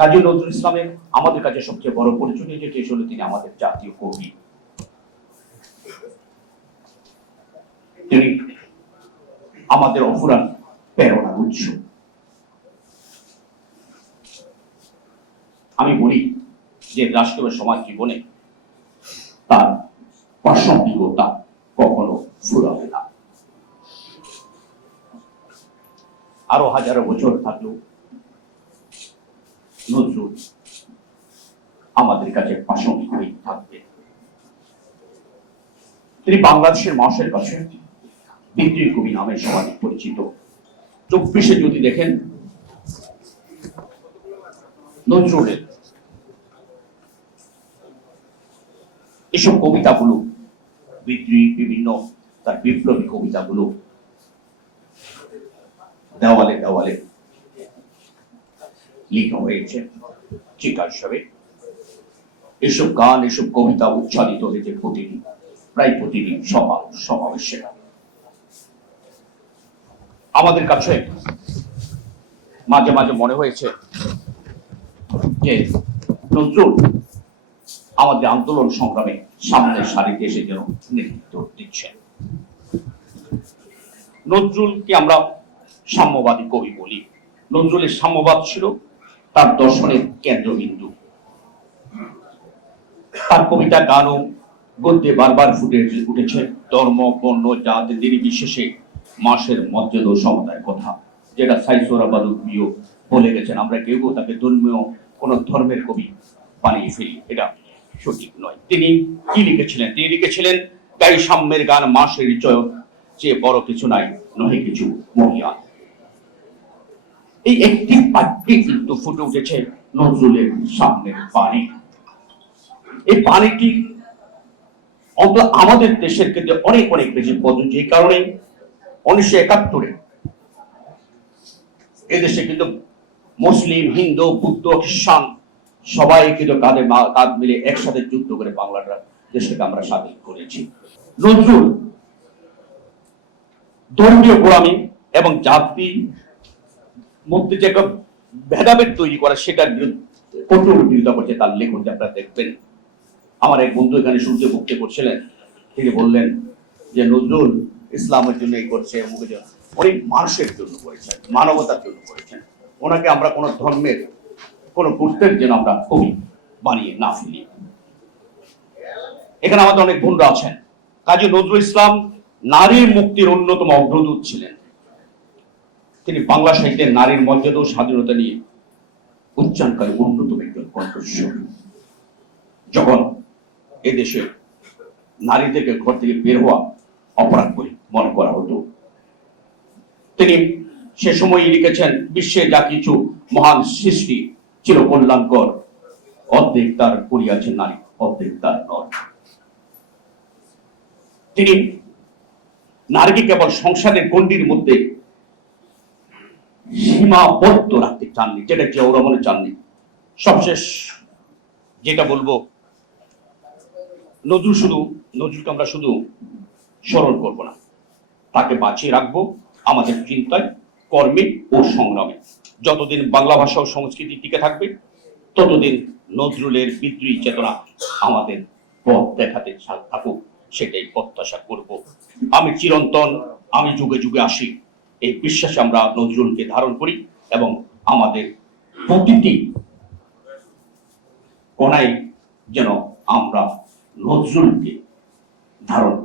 কাজী নজরুল ইসলামের আমাদের কাছে সবচেয়ে বড় পরিচয় যেটি হলো তিনি আমাদের জাতীয় কবি। তিনি আমাদের অফুরান প্রেরণার উৎস। আমি বলি যে রাষ্ট্রীয় সমাজ জীবনে তার প্রাসঙ্গিকতা কখনো ফুরাবে না। আরও হাজারো বছর থাকলেও নজরুল আমাদের কাছে প্রাসঙ্গিক হয়ে থাকবে। তিনি বাংলাদেশের মানুষের কাছে বিদ্রোহী কবি নামে পরিচিত। চব্বিশে যদি দেখেন, নজরুলের এসব কবিতাগুলো, বিদ্রোহী বিভিন্ন তার বিপ্লবী কবিতাগুলো দেওয়ালে দেওয়ালে লেখা হয়েছে। চিকা হিসাবে এসব গান, এসব কবিতা উচ্চারিত হয়েছে প্রতিদিন, প্রায় প্রতিদিন সভা, সমাবেশে। আমাদের কাছে মাঝে মাঝে মনে হয়েছে যে, নজরুল, আমাদের আন্দোলন সংগ্রামে সামনের সারিতে এসে যেন নেতৃত্ব দিচ্ছেন নজরুলকে আমরা সাম্যবাদী কবি বলি। নজরুলের সাম্যবাদ ছিল তার দর্শনের কেন্দ্রবিন্দু তার কবিতা গান ও গদ্যে বারবার ফুটে উঠেছে। ধর্ম, বর্ণ, জাতি নির্বিশেষে মাসের মর্যাদা সমতার কথা, যেটা সাইসোরাবাদ প্রিয় বলে গেছেন, আমরা কেউ তাকে ধর্মীয় কোন ধর্মের কবি বানিয়ে ফেলি, এটা সঠিক নয়। তিনি কি লিখেছিলেন? তিনি লিখেছিলেন তাই সাম্যের গান, মাসের চয়ন চেয়ে বড় কিছু নাই, নহে কিছু মহিয়ান এই একটি বাক্যে কিন্তু ফুটে উঠেছে নজরুলের সামনের বাণী। এই বাণীটি অন্তত আমাদের দেশের ক্ষেত্রে অনেক অনেক বেশি প্রযোজ্য। এই কারণে উনিশশো একাত্তরে এদেশে কিন্তু মুসলিম, হিন্দু, বুদ্ধ, খ্রিস্টান সবাই কিন্তু কাঁধে কাঁধ মিলে একসাথে যুদ্ধ করে বাংলাটা দেশকে আমরা স্বাধীন করেছি। নজরুল ধর্মীয় গোড়ামি এবং জাতি মধ্যে যে একটা ভেদাভেদ তৈরি করা, সেটার কঠোর বিরোধিতা করছে, তার যে আপনারা দেখবেন। আমার এক বন্ধু এখানে সূর্য মুক্তি করছিলেন। তিনি বললেন যে, নজরুল ইসলামের জন্য এই করছে অমুকের অনেক মানুষের জন্য করেছেন, মানবতার জন্য করেছেন। ওনাকে আমরা কোনো ধর্মের, কোনো গুরুত্বের জন্য আমরা কবি বানিয়ে না ফেলি। এখানে আমাদের অনেক বন্ধু আছেন। কাজী নজরুল ইসলাম নারীর মুক্তির অন্যতম অগ্রদূত ছিলেন। তিনি বাংলা সাহিত্যের নারীর মর্যাদা ও স্বাধীনতা নিয়ে উচ্চারণকারী অন্যতম একজন কণ্ঠস্বর। যখন এদেশে নারীদেরকে ঘর থেকে বের হওয়া অপরাধ বলে মনে করা হতো, তিনি সে সময় লিখেছেন বিশ্বে যা কিছু মহান সৃষ্টি ছিল কল্যাণকর, অর্ধেক তার করিয়াছেন নারী, অর্ধেক তার নর। তিনি নারীকে কেবল সংসারের গণ্ডির মধ্যে সীমাবদ্ধ রাখতে চাননি, যেটা জিয়াউর রহমানের চাননি। সবশেষ যেটা বলব, নজরুল শুধু, নজরুলকে আমরা শুধু স্মরণ করব না। তাকে বাঁচিয়ে রাখব আমাদের চিন্তায়, কর্মে ও সংগ্রামে। যতদিন বাংলা ভাষা ও সংস্কৃতি টিকে থাকবে, ততদিন নজরুলের বিদ্রোহী চেতনা আমাদের পথ দেখাতে থাকুক, সেটাই প্রত্যাশা করব। আমি চিরন্তন, আমি যুগে যুগে আসি। এই বিশ্বাসে আমরা নজরুলকে ধারণ করি এবং আমাদের প্রতিটি কোনায় যেন আমরা নজরুলকে ধারণ করি।